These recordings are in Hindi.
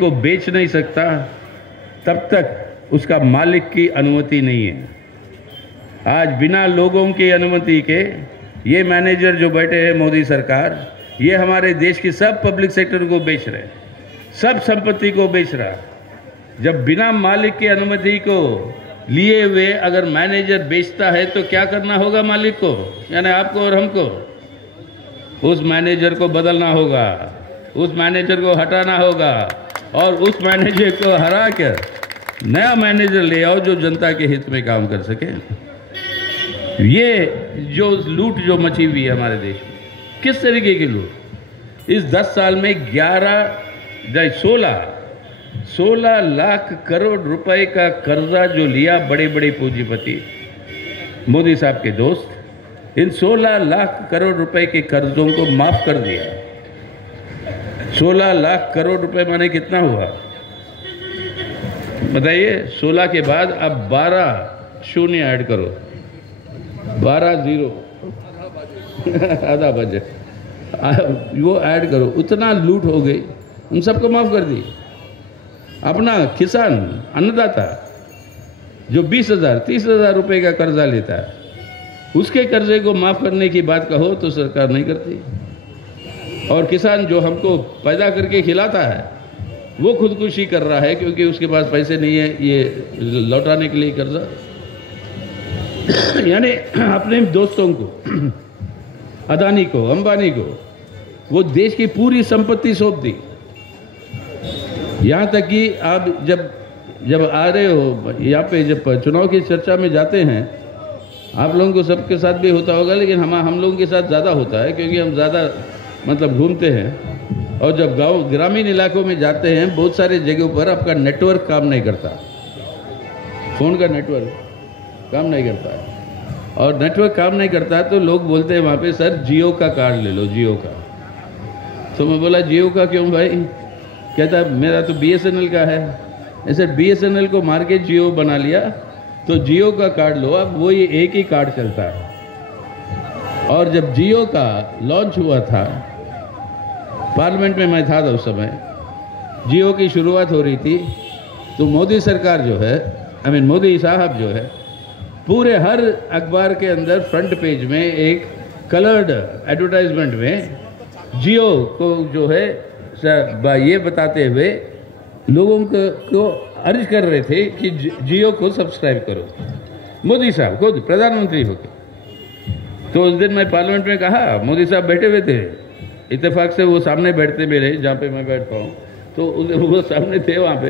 को बेच नहीं सकता तब तक उसका मालिक की अनुमति नहीं है। आज बिना लोगों की अनुमति के ये मैनेजर जो बैठे हैं मोदी सरकार, ये हमारे देश की सब पब्लिक सेक्टर को बेच रहे हैं, सब संपत्ति को बेच रहा है। जब बिना मालिक की अनुमति को लिए हुए अगर मैनेजर बेचता है तो क्या करना होगा मालिक को, यानी आपको और हमको? उस मैनेजर को बदलना होगा, उस मैनेजर को हटाना होगा और उस मैनेजर को हरा कर नया मैनेजर ले आओ जो जनता के हित में काम कर सके। ये जो लूट जो मची हुई है हमारे देश में, किस तरीके की लूट? इस 10 साल में 16 लाख करोड़ रुपए का कर्जा जो लिया बड़े बड़े पूंजीपति मोदी साहब के दोस्त, इन 16 लाख करोड़ रुपए के कर्जों को माफ कर दिया। 16 लाख करोड़ रुपए माने कितना हुआ बताइए? 16 के बाद अब 12 शून्य ऐड करो, 12 जीरो आधा बजट वो ऐड करो, उतना लूट हो गई, उन सबको माफ कर दी। अपना किसान अन्नदाता जो 20,000 30,000 रुपए का कर्जा लेता है, उसके कर्जे को माफ करने की बात कहो तो सरकार नहीं करती। और किसान जो हमको पैदा करके खिलाता है वो खुदकुशी कर रहा है क्योंकि उसके पास पैसे नहीं है ये लौटाने के लिए कर्जा। यानी अपने दोस्तों को, अदानी को, अंबानी को वो देश की पूरी संपत्ति सौंप दी। यहाँ तक कि आप जब आ रहे हो यहाँ पे, जब चुनाव की चर्चा में जाते हैं, आप लोगों को सबके साथ भी होता होगा, लेकिन हम लोगों के साथ ज़्यादा होता है क्योंकि हम ज़्यादा मतलब घूमते हैं। और जब गांव ग्रामीण इलाकों में जाते हैं, बहुत सारे जगहों पर आपका नेटवर्क काम नहीं करता, फ़ोन का नेटवर्क काम नहीं करता। और नेटवर्क काम नहीं करता तो लोग बोलते हैं वहाँ पे, सर जियो का कार्ड ले लो, जियो का। तो मैं बोला जियो का क्यों भाई? कहता है मेरा तो BSNL का है। ऐसे BSNL को मार के जियो बना लिया, तो जियो का कार्ड लो, अब वो ये एक ही कार्ड चलता है। और जब जियो का लॉन्च हुआ था, पार्लियामेंट में मैं था उस समय, जियो की शुरुआत हो रही थी, तो मोदी सरकार जो है, मोदी साहब जो है, पूरे हर अखबार के अंदर फ्रंट पेज में एक कलर्ड एडवर्टाइजमेंट में जियो को जो है ये बताते हुए लोगों को अर्ज कर रहे थे कि जियो को सब्सक्राइब करो। मोदी साहब खुद प्रधानमंत्री होकर। तो उस दिन मैं पार्लियामेंट में कहा, मोदी साहब बैठे हुए थे, इत्तेफाक से वो सामने बैठते मेरे, जहाँ पे मैं बैठता हूँ, तो वो सामने थे वहाँ पे।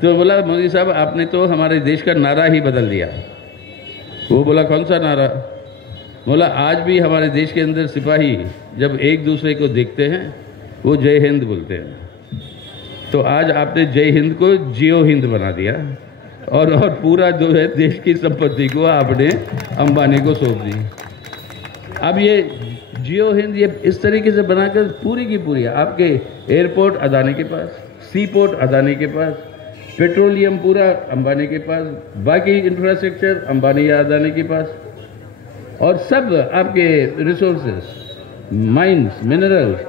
तो बोला, मोदी साहब आपने तो हमारे देश का नारा ही बदल दिया। वो बोला कौन सा नारा? बोला आज भी हमारे देश के अंदर सिपाही जब एक दूसरे को देखते हैं वो जय हिंद बोलते हैं। तो आज आपने जय हिंद को जियो हिंद बना दिया और पूरा जो है देश की संपत्ति को आपने अंबानी को सौंप दी। अब ये जियो हिंद ये इस तरीके से बनाकर पूरी की पूरी, आपके एयरपोर्ट अदानी के पास, सी पोर्ट अदानी के पास, पेट्रोलियम पूरा अंबानी के पास, बाकी इंफ्रास्ट्रक्चर अंबानी या अदानी के पास, और सब आपके रिसोर्सेस, माइंस, मिनरल्स,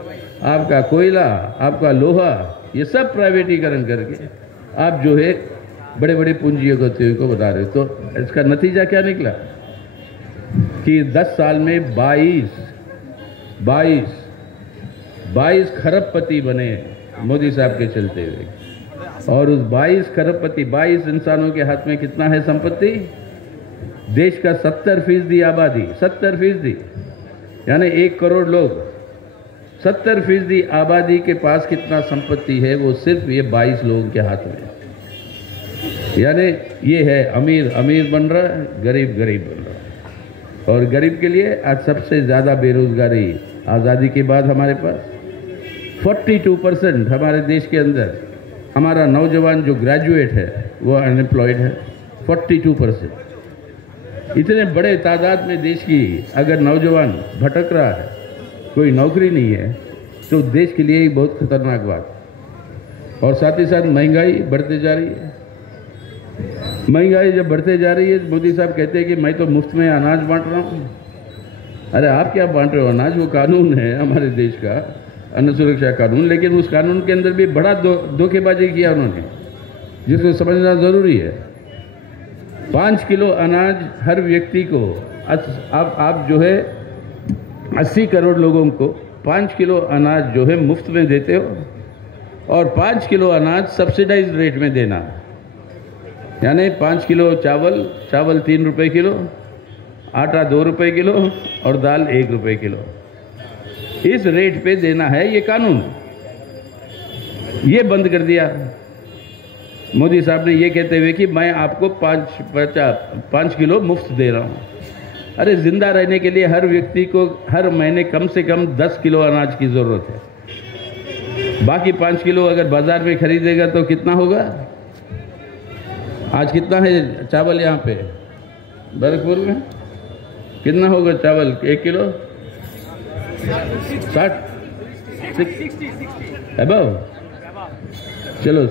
आपका कोयला, आपका लोहा, ये सब प्राइवेटीकरण करके आप जो है बड़े बड़े पूंजीपतियों को बता रहे हो। तो इसका नतीजा क्या निकला कि 10 साल में 22 खरबपति बने मोदी साहब के चलते हुए। और उस 22 खरबपति, 22 इंसानों के हाथ में कितना है संपत्ति? देश का 70% आबादी, 70%, यानी 1 करोड़ लोग, 70% आबादी के पास कितना संपत्ति है? वो सिर्फ ये 22 लोगों के हाथ में। यानी ये है अमीर अमीर बन रहा है, गरीब गरीब बन रहा है। और गरीब के लिए आज सबसे ज़्यादा बेरोजगारी आज़ादी के बाद हमारे पास 42% हमारे देश के अंदर हमारा नौजवान जो ग्रेजुएट है वो अनएम्प्लॉयड है, 42%। इतने बड़े तादाद में देश की अगर नौजवान भटक रहा है, कोई नौकरी नहीं है, तो देश के लिए ही बहुत खतरनाक बात। और साथ ही साथ महंगाई बढ़ते जा रही है। महंगाई जब बढ़ते जा रही है, मोदी साहब कहते हैं कि मैं तो मुफ्त में अनाज बांट रहा हूँ। अरे आप क्या बांट रहे हो अनाज? वो कानून है हमारे देश का अन्न सुरक्षा कानून, लेकिन उस कानून के अंदर भी बड़ा धोखेबाजी किया उन्होंने, जिसको समझना ज़रूरी है। 5 किलो अनाज हर व्यक्ति को, आप जो है 80 करोड़ लोगों को 5 किलो अनाज जो है मुफ्त में देते हो, और 5 किलो अनाज सब्सिडाइज्ड रेट में देना, यानी 5 किलो चावल 3 रुपए किलो, आटा 2 रुपए किलो और दाल 1 रुपए किलो, इस रेट पे देना है। ये कानून ये बंद कर दिया मोदी साहब ने, ये कहते हुए कि मैं आपको 5 किलो मुफ्त दे रहा हूँ। अरे जिंदा रहने के लिए हर व्यक्ति को हर महीने कम से कम 10 किलो अनाज की ज़रूरत है। बाकी 5 किलो अगर बाजार में खरीदेगा तो कितना होगा? आज कितना है चावल यहाँ पे बैरकपुर में? कितना होगा चावल 1 किलो? 60 अबव, चलो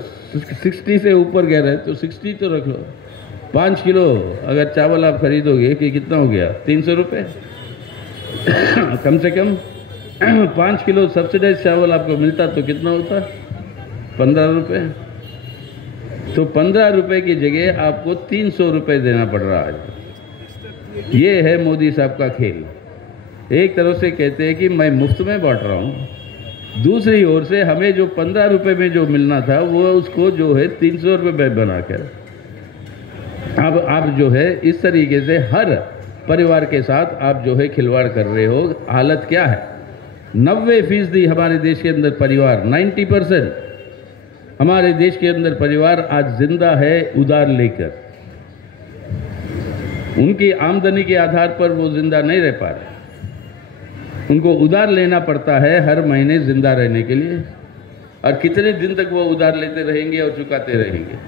60 से ऊपर कह रहे हैं तो 60 तो रख लो। 5 किलो अगर चावल आप खरीदोगे कि कितना हो गया? 300 रुपये कम से कम। 5 किलो सब्सिडाइज चावल आपको मिलता तो कितना होता? 15 रुपये। तो 15 रुपये की जगह आपको 300 रुपये देना पड़ रहा है। ये है मोदी साहब का खेल। एक तरफ से कहते हैं कि मैं मुफ्त में बांट रहा हूँ, दूसरी ओर से हमें जो 15 रुपये में जो मिलना था वो उसको जो है 300 रुपये बनाकर अब आप जो है इस तरीके से हर परिवार के साथ आप जो है खिलवाड़ कर रहे हो। हालत क्या है? 90% हमारे देश के अंदर परिवार, 90% हमारे देश के अंदर परिवार आज जिंदा है उधार लेकर। उनकी आमदनी के आधार पर वो जिंदा नहीं रह पा रहे, उनको उधार लेना पड़ता है हर महीने जिंदा रहने के लिए। और कितने दिन तक वो उधार लेते रहेंगे और चुकाते रहेंगे?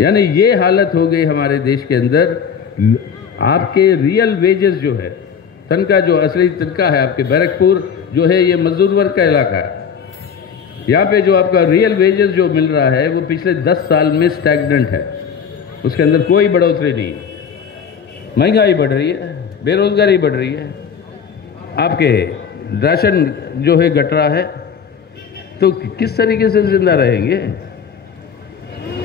यानी ये हालत हो गई हमारे देश के अंदर। आपके रियल वेजेस जो है, तनख्वाह जो असली तनख्वाह है, आपके बैरकपुर जो है ये मजदूर वर्ग का इलाका है। यहाँ पे जो आपका रियल वेजेस जो मिल रहा है वो पिछले 10 साल में स्टैग्नेंट है, उसके अंदर कोई बढ़ोतरी नहीं। महंगाई बढ़ रही है, बेरोजगारी बढ़ रही है, आपके राशन जो है घट रहा है। तो किस तरीके से जिंदा रहेंगे?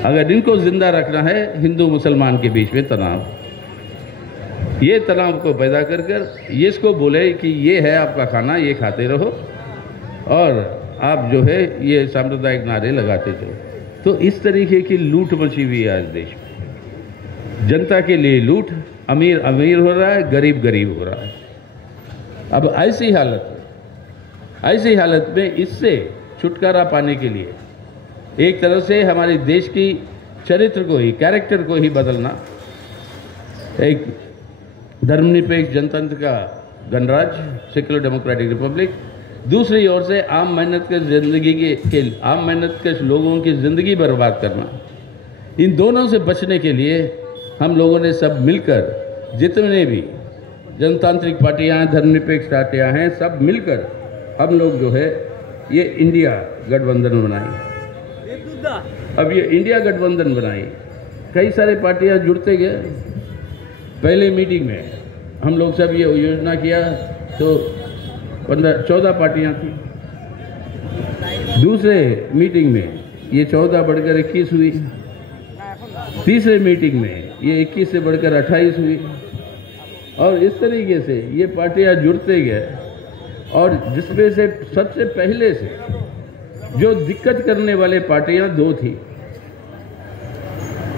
अगर इनको जिंदा रखना है, हिंदू मुसलमान के बीच में तनाव, ये तनाव को पैदा कर ये इसको बोले कि ये है आपका खाना, ये खाते रहो, और आप जो है ये सांप्रदायिक नारे लगाते चलो। तो इस तरीके की लूट मची हुई है आज देश में। जनता के लिए लूट, अमीर अमीर हो रहा है, गरीब गरीब हो रहा है। अब ऐसी हालत में इससे छुटकारा पाने के लिए एक तरफ से हमारे देश की चरित्र को ही, कैरेक्टर को ही बदलना, एक धर्मनिरपेक्ष जनतंत्र का गणराज, सेक्युलर डेमोक्रेटिक रिपब्लिक, दूसरी ओर से आम मेहनत के आम मेहनत के लोगों की ज़िंदगी बर्बाद करना। इन दोनों से बचने के लिए हम लोगों ने सब मिलकर, जितने भी जनतांत्रिक पार्टियां, धर्मनिरपेक्ष पार्टियां हैं, सब मिलकर हम लोग जो है ये इंडिया गठबंधन बनाई। अब ये इंडिया गठबंधन बनाई, कई सारे पार्टियां जुड़ते गए। पहले मीटिंग में हम लोग सब ये योजना किया तो 14 पार्टियां थी। दूसरे मीटिंग में ये 14 बढ़कर 21 हुई। तीसरे मीटिंग में ये 21 से बढ़कर 28 हुई। और इस तरीके से ये पार्टियां जुड़ते गए, और जिसमें से सबसे पहले से जो दिक्कत करने वाले पार्टियां 2 थी।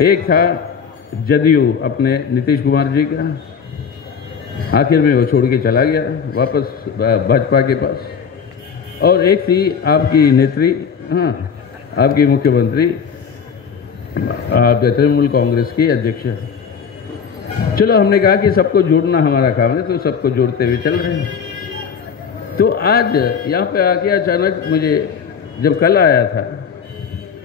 एक था जदयू, अपने नीतीश कुमार जी का, आखिर में वो छोड़ के चला गया वापस भाजपा के पास, और एक थी आपकी नेत्री, आपकी मुख्यमंत्री, तृणमूल कांग्रेस की अध्यक्ष। चलो हमने कहा कि सबको जोड़ना हमारा काम है, तो सबको जोड़ते हुए चल रहे हैं। तो आज यहाँ पे आके अचानक मुझे, जब कल आया था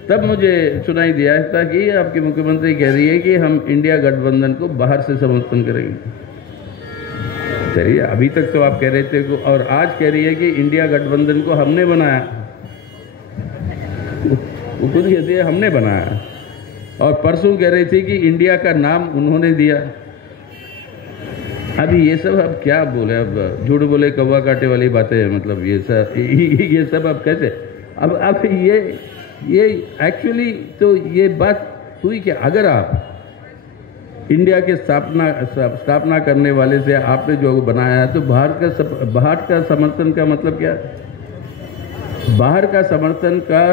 तब मुझे सुनाई दिया था कि आपकी मुख्यमंत्री कह रही है कि हम इंडिया गठबंधन को बाहर से समर्थन करेंगे। चलिए, अभी तक तो आप कह रहे थे, और आज कह रही है कि इंडिया गठबंधन को हमने बनाया। वो खुद कहती है हमने बनाया, और परसों कह रही थी कि इंडिया का नाम उन्होंने दिया। अभी ये सब अब क्या बोले, अब झूठ बोले कौवा काटे वाली बातें, मतलब ये सब अब कैसे, अब ये एक्चुअली तो ये बात हुई कि अगर आप इंडिया के स्थापना करने वाले से आपने जो बनाया है, तो बाहर का समर्थन का मतलब क्या है? बाहर का समर्थन का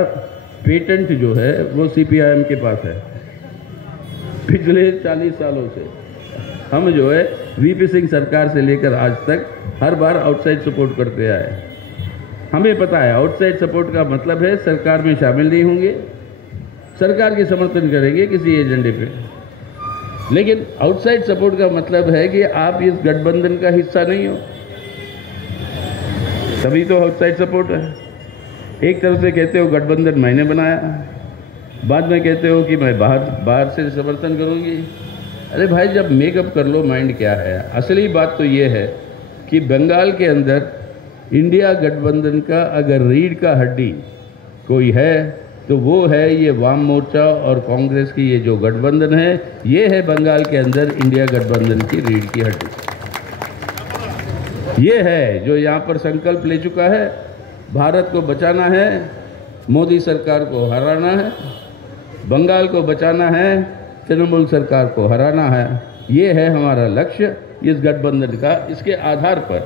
पेटेंट जो है वो सीपीआईएम के पास है। पिछले 40 सालों से हम जो है वीपी सिंह सरकार से लेकर आज तक हर बार आउटसाइड सपोर्ट करते आए। हमें पता है आउटसाइड सपोर्ट का मतलब है सरकार में शामिल नहीं होंगे, सरकार के समर्थन करेंगे किसी एजेंडे पे, लेकिन आउटसाइड सपोर्ट का मतलब है कि आप इस गठबंधन का हिस्सा नहीं हो, तभी तो आउटसाइड सपोर्ट है। एक तरफ से कहते हो गठबंधन मैंने बनाया, बाद में कहते हो कि मैं बाहर से समर्थन करूंगी। अरे भाई, जब मेकअप कर लो माइंड क्या है। असली बात तो ये है कि बंगाल के अंदर इंडिया गठबंधन का अगर रीढ़ का हड्डी कोई है तो वो है ये वाम मोर्चा और कांग्रेस की ये जो गठबंधन है, ये है बंगाल के अंदर इंडिया गठबंधन की रीढ़ की हड्डी। ये है जो यहाँ पर संकल्प ले चुका है, भारत को बचाना है, मोदी सरकार को हराना है, बंगाल को बचाना है, तृणमूल सरकार को हराना है। ये है हमारा लक्ष्य इस गठबंधन का। इसके आधार पर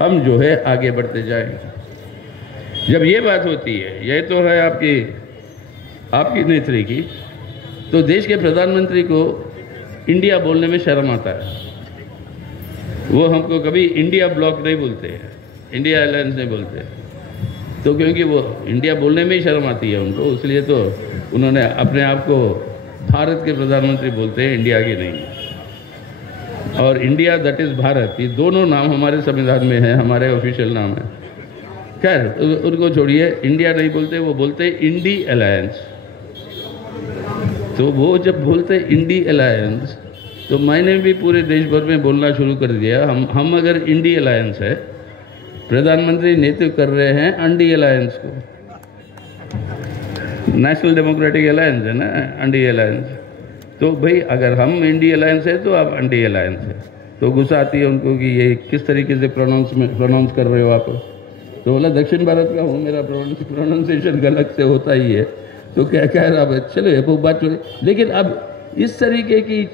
हम जो है आगे बढ़ते जाएंगे। जब ये बात होती है, ये तो है आपकी नेत्री की, तो देश के प्रधानमंत्री को इंडिया बोलने में शर्म आता है। वो हमको कभी इंडिया ब्लॉक नहीं बोलते हैं, इंडिया अलायंस नहीं बोलते, तो क्योंकि वो इंडिया बोलने में ही शर्म आती है उनको, इसलिए तो उन्होंने अपने आप को भारत के प्रधानमंत्री बोलते हैं, इंडिया के नहीं। और इंडिया दैट इज़ भारत, ये दोनों नाम हमारे संविधान में है, हमारे ऑफिशियल नाम है। खैर उनको छोड़िए, इंडिया नहीं बोलते, वो बोलते इंडी अलायंस। तो वो जब बोलते इंडी अलायंस, तो मैंने भी पूरे देश भर में बोलना शुरू कर दिया। हम अगर इंडी अलायंस है, प्रधानमंत्री नेतृत्व कर रहे हैं अंडी अलायंस को, नेशनल डेमोक्रेटिक अलायंस है ना अंडी अलायंस, तो भाई अगर हम इंडी अलायंस है तो आप अंडी अलायंस है। तो गुस्सा आती है उनको कि ये किस तरीके से प्रोनाउंस कर रहे हो आप। तो बोला दक्षिण भारत का हूँ, मेरा प्रोनाउंसिएशन गलत से होता ही है, तो क्या कह रहा है, चलो ये बात छोड़े। लेकिन अब इस तरीके की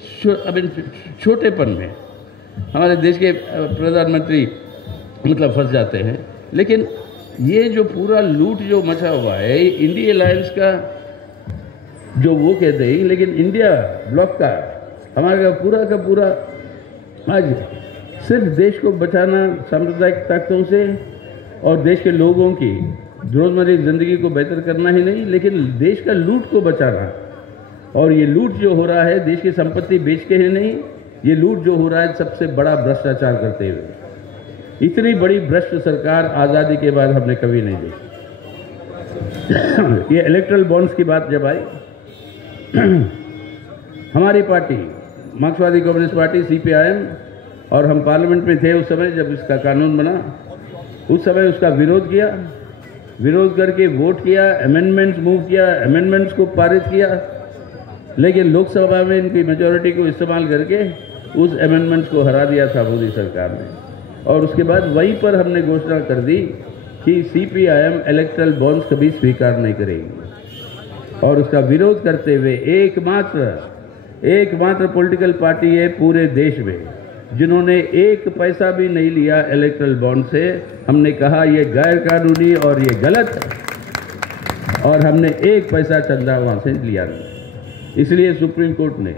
छोटेपन में हमारे देश के प्रधानमंत्री मतलब फंस जाते हैं। लेकिन ये जो पूरा लूट जो मचा हुआ है इंडिया अलायंस का, जो वो कहते हैं, लेकिन इंडिया ब्लॉक का हमारा का पूरा आज सिर्फ देश को बचाना सांप्रदायिक ताकतों से और देश के लोगों की रोजमर्रा की जिंदगी को बेहतर करना ही नहीं, लेकिन देश का लूट को बचाना। और ये लूट जो हो रहा है देश की संपत्ति बेच के ही नहीं, ये लूट जो हो रहा है सबसे बड़ा भ्रष्टाचार करते हुए। इतनी बड़ी भ्रष्ट सरकार आज़ादी के बाद हमने कभी नहीं देखी। ये इलेक्ट्रल बॉन्ड्स की बात जब आई, हमारी पार्टी मार्क्सवादी कम्युनिस्ट पार्टी सीपीआईएम, और हम पार्लियामेंट में थे उस समय जब इसका कानून बना, उस समय उसका विरोध करके वोट किया, अमेंडमेंट्स मूव किया, अमेंडमेंट्स को पारित किया, लेकिन लोकसभा में इनकी मेजॉरिटी को इस्तेमाल करके उस अमेंडमेंट्स को हरा दिया था मोदी सरकार ने। और उसके बाद वहीं पर हमने घोषणा कर दी कि सीपीआईएम इलेक्ट्रल बॉन्ड्स कभी स्वीकार नहीं करेगी। और उसका विरोध करते हुए एकमात्र पॉलिटिकल पार्टी है पूरे देश में जिन्होंने एक पैसा भी नहीं लिया इलेक्ट्रल बॉन्ड से। हमने कहा ये गैर कानूनी और ये गलत है, और हमने एक पैसा चंदा वहाँ से लिया नहीं। इसलिए सुप्रीम कोर्ट ने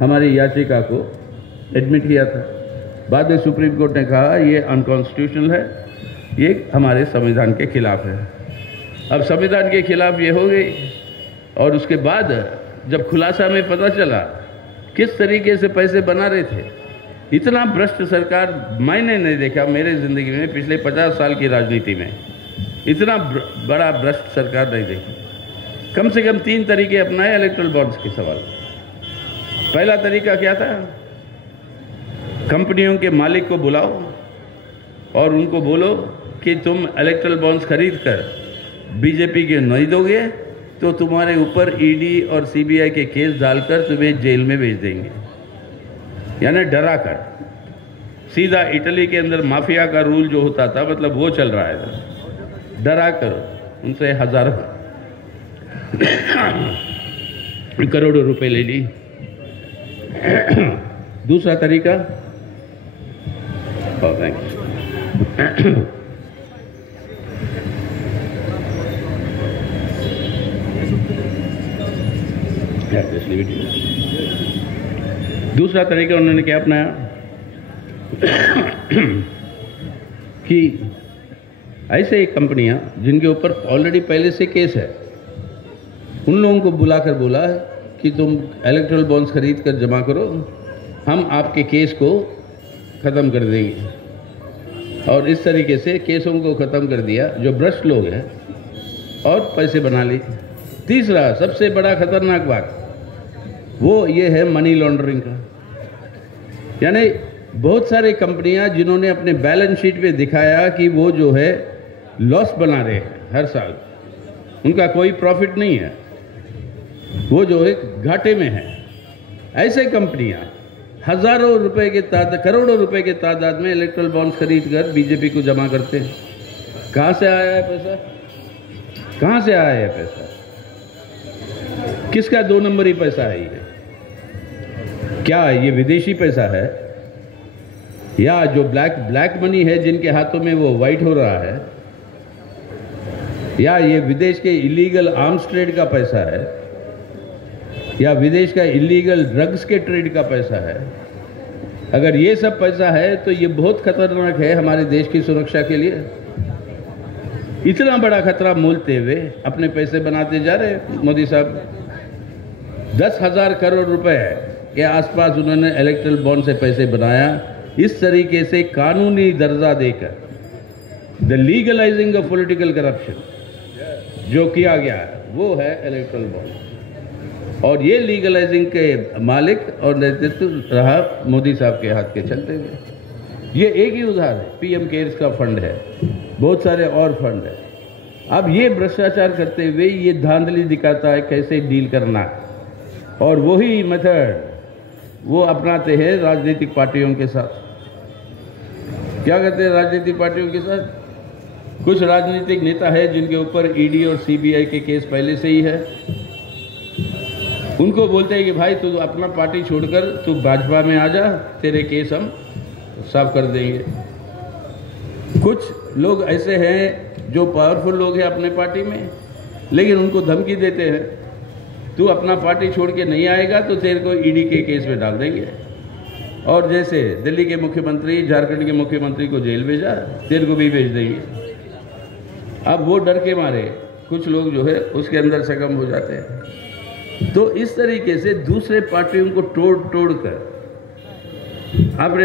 हमारी याचिका को एडमिट किया था। बाद में सुप्रीम कोर्ट ने कहा ये अनकॉन्स्टिट्यूशनल है, ये हमारे संविधान के खिलाफ है। अब संविधान के खिलाफ ये हो गई, और उसके बाद जब खुलासा में पता चला किस तरीके से पैसे बना रहे थे, इतना भ्रष्ट सरकार मैंने नहीं देखा मेरे ज़िंदगी में, पिछले 50 साल की राजनीति में इतना बड़ा भ्रष्ट सरकार नहीं देखी। कम से कम 3 तरीके अपनाए इलेक्ट्रल बॉन्ड्स के सवाल। पहला तरीका क्या था, कंपनियों के मालिक को बुलाओ और उनको बोलो कि तुम इलेक्ट्रल बॉन्ड्स खरीद कर बीजेपी के नहीं दोगे तो तुम्हारे ऊपर ईडी और सीबीआई के केस डालकर तुम्हें जेल में भेज देंगे, यानी डरा कर। सीधा इटली के अंदर माफिया का रूल जो होता था, मतलब वो चल रहा है। डरा कर उनसे हजारों करोड़ों रुपए ले ली। दूसरा तरीका, दूसरा तरीका उन्होंने क्या अपनाया कि ऐसे ही कंपनियां जिनके ऊपर ऑलरेडी पहले से केस है, उन लोगों को बुलाकर बोला है कि तुम इलेक्ट्रल बॉन्ड्स खरीद कर जमा करो, हम आपके केस को ख़त्म कर देंगे। और इस तरीके से केसों को ख़त्म कर दिया जो भ्रष्ट लोग हैं, और पैसे बना ली। तीसरा सबसे बड़ा खतरनाक बात वो ये है मनी लॉन्ड्रिंग का। यानी बहुत सारे कंपनियां जिन्होंने अपने बैलेंस शीट पे दिखाया कि वो जो है लॉस बना रहे हैं हर साल, उनका कोई प्रॉफिट नहीं है, वो जो है घाटे में है, ऐसे कंपनियां हजारों रुपए के तादाद, करोड़ों रुपए के तादाद में इलेक्ट्रल बॉन्ड्स खरीद कर बीजेपी को जमा करते हैं। कहां से आया है पैसा? कहां से आया है पैसा? किसका 2 नंबरी पैसा है ये? क्या ये विदेशी पैसा है, या जो ब्लैक मनी है जिनके हाथों में वो वाइट हो रहा है, या ये विदेश के इलीगल आर्म्स ट्रेड का पैसा है, या विदेश का इलीगल ड्रग्स के ट्रेड का पैसा है? अगर ये सब पैसा है तो ये बहुत खतरनाक है हमारे देश की सुरक्षा के लिए। इतना बड़ा खतरा मोलते हुए अपने पैसे बनाते जा रहे हैं मोदी साहब। 10,000 करोड़ रुपए के आसपास उन्होंने इलेक्ट्रल बॉन्ड से पैसे बनाया। इस तरीके से कानूनी दर्जा देकर the legalising of political corruption जो किया गया है वो है इलेक्ट्रल बॉन्ड। और ये लीगलाइजिंग के मालिक और नेतृत्व रहा मोदी साहब के हाथ के चलते हुए। ये एक ही उदाहरण है, पीएम केयर्स का फंड है, बहुत सारे और फंड है। अब ये भ्रष्टाचार करते हुए ये धांधली दिखाता है कैसे डील करना है, और वही मेथड वो अपनाते हैं राजनीतिक पार्टियों के साथ। क्या करते हैं राजनीतिक पार्टियों के साथ? कुछ राजनीतिक नेता है जिनके ऊपर ईडी और सीबीआई के केस पहले से ही है, उनको बोलते हैं कि भाई तू अपना पार्टी छोड़कर तू भाजपा में आ जा, तेरे केस हम साफ कर देंगे। कुछ लोग ऐसे हैं जो पावरफुल लोग हैं अपने पार्टी में, लेकिन उनको धमकी देते हैं तू अपना पार्टी छोड़ के नहीं आएगा तो तेरे को ईडी के केस में डाल देंगे। और जैसे दिल्ली के मुख्यमंत्री, झारखंड के मुख्यमंत्री को जेल भेजा, तेरे को भी भेज देंगे। अब वो डर के मारे कुछ लोग जो है उसके अंदर सकम हो जाते हैं। तो इस तरीके से दूसरे पार्टियों को तोड़ कर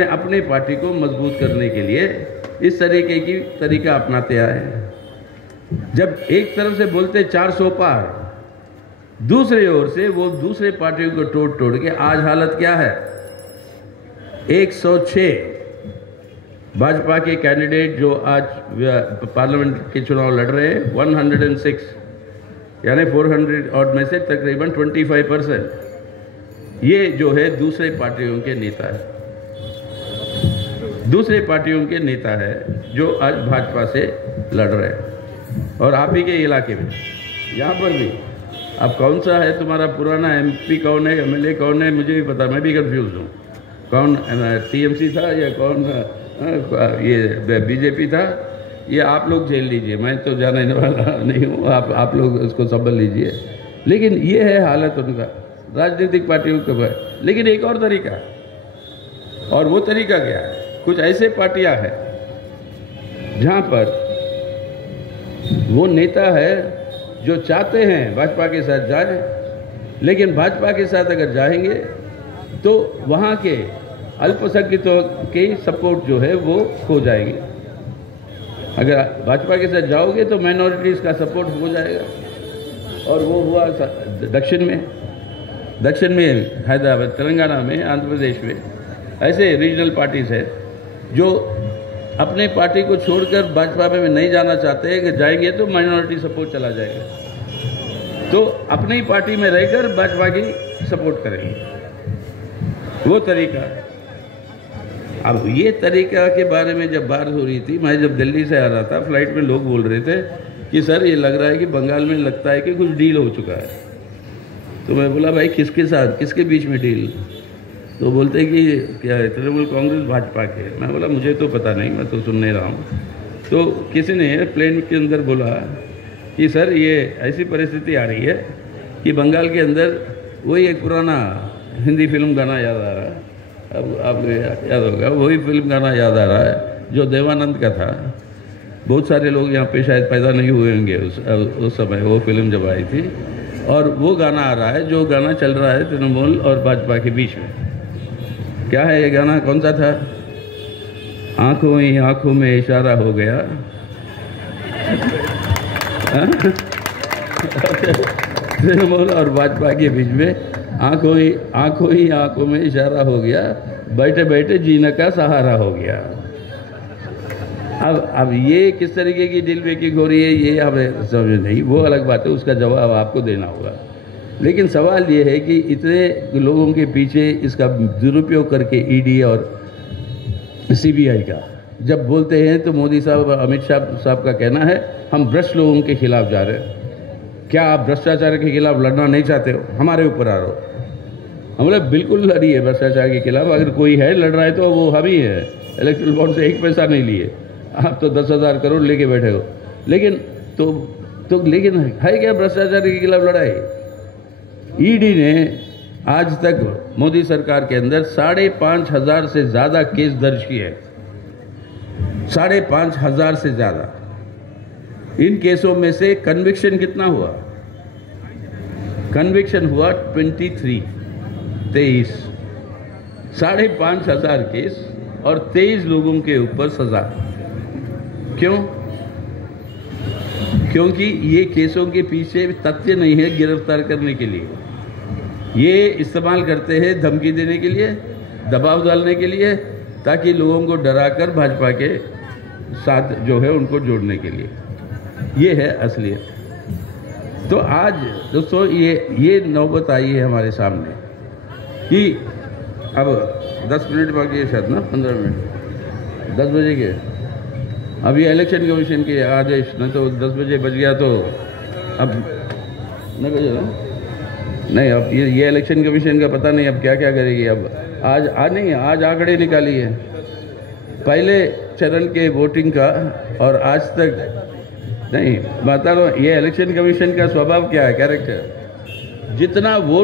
अपने पार्टी को मजबूत करने के लिए इस तरीके की तरीका अपनाते आए हैं। जब एक तरफ से बोलते 400 पार, दूसरी ओर से वो दूसरे पार्टियों को तोड़ के आज हालत क्या है? 106 भाजपा के कैंडिडेट जो आज पार्लियामेंट के चुनाव लड़ रहे हैं, 106 यानी 400 और में से तकरीबन 25% ये जो है दूसरे पार्टियों के नेता है, दूसरे पार्टियों के नेता है जो आज भाजपा से लड़ रहे हैं। और आप ही के इलाके में यहाँ पर भी अब कौन सा है तुम्हारा पुराना एमपी कौन है, एमएलए कौन है, मुझे भी पता, मैं भी कंफ्यूज हूँ। कौन टीएमसी था या कौन ये बीजेपी था, ये आप लोग झेल लीजिए, मैं तो जानने वाला नहीं हूँ, आप लोग उसको संभल लीजिए। लेकिन ये है हालत उनका राजनीतिक पार्टियों के पर। लेकिन एक और तरीका, और वो तरीका क्या है? कुछ ऐसे पार्टियां हैं जहां पर वो नेता है जो चाहते हैं भाजपा के साथ जाए, लेकिन भाजपा के साथ अगर जाएंगे तो वहां के अल्पसंख्यकों की सपोर्ट जो है वो खो जाएगी। अगर भाजपा के साथ जाओगे तो माइनॉरिटीज़ का सपोर्ट हो जाएगा। और वो हुआ दक्षिण में हैदराबाद, तेलंगाना में, आंध्र प्रदेश में ऐसे रीजनल पार्टीज है जो अपने पार्टी को छोड़कर भाजपा में नहीं जाना चाहते हैं कि जाएंगे तो माइनॉरिटी सपोर्ट चला जाएगा, तो अपनी पार्टी में रहकर भाजपा की सपोर्ट करेंगे। वो तरीका अब ये तरीका के बारे में जब बात हो रही थी, मैं जब दिल्ली से आ रहा था फ्लाइट में, लोग बोल रहे थे कि सर ये लग रहा है कि बंगाल में लगता है कि कुछ डील हो चुका है। तो मैं बोला भाई किसके साथ, किसके बीच में डील? तो बोलते कि क्या है, तृणमूल कांग्रेस भाजपा के। मैं बोला मुझे तो पता नहीं, मैं तो सुन नहीं रहा हूँ। तो किसी ने प्लेन के अंदर बोला कि सर ये ऐसी परिस्थिति आ रही है कि बंगाल के अंदर वही एक पुराना हिंदी फिल्म गाना याद आ रहा है, अब आपको याद होगा, वही फिल्म गाना याद आ रहा है जो देवानंद का था। बहुत सारे लोग यहाँ पे शायद पैदा नहीं हुए होंगे उस समय वो फिल्म जब आई थी, और वो गाना आ रहा है जो गाना चल रहा है तृणमूल और भाजपा के बीच में। क्या है ये गाना, कौन सा था? आंखों ही आंखों में इशारा हो गया। तृणमूल और भाजपा के बीच में आंखों ही आंखों में इशारा हो गया, बैठे बैठे जीने का सहारा हो गया। अब ये किस तरीके की डील मेकिंग हो रही है ये हमें समझ नहीं, वो अलग बात है, उसका जवाब आपको देना होगा। लेकिन सवाल ये है कि इतने लोगों के पीछे इसका दुरुपयोग करके ईडी और सीबीआई का जब बोलते हैं तो मोदी साहब, अमित शाह साहब का कहना है हम भ्रष्ट लोगों के खिलाफ जा रहे हैं। क्या आप भ्रष्टाचार के खिलाफ लड़ना नहीं चाहते हो? हमारे ऊपर आ रहे हो। हम बोले बिल्कुल लड़िए भ्रष्टाचार के खिलाफ, अगर कोई है लड़ रहा है तो वो हम ही है। इलेक्ट्रल बॉन्ड से एक पैसा नहीं लिए, आप तो 10,000 करोड़ लेके बैठे हो। लेकिन लेकिन है क्या भ्रष्टाचार के खिलाफ लड़ाई? ईडी ने आज तक मोदी सरकार के अंदर 5,500 से ज़्यादा केस दर्ज किए हैं, 5,500 से ज़्यादा। इन केसों में से कन्विक्शन कितना हुआ? कन्विक्शन हुआ 23 5,500 केस और 23 लोगों के ऊपर सजा। क्यों? क्योंकि ये केसों के पीछे तथ्य नहीं है गिरफ्तार करने के लिए, ये इस्तेमाल करते हैं धमकी देने के लिए, दबाव डालने के लिए, ताकि लोगों को डराकर भाजपा के साथ जो है उनको जोड़ने के लिए। ये है असलियत। तो आज दोस्तों ये नौबत आई है हमारे सामने कि अब 10 मिनट बाकी है शायद ना, 15 मिनट, 10 बजे के। अब ये इलेक्शन कमीशन के आदेश, न तो 10 बजे बज गया तो अब न बजे ना नहीं, अब ये इलेक्शन कमीशन का पता नहीं अब क्या क्या करेगी। अब आज आंकड़े निकाली है पहले चरण के वोटिंग का, और आज तक नहीं बता रहा हूँ। ये इलेक्शन कमीशन का स्वभाव क्या है, कैरेक्टर, जितना वोट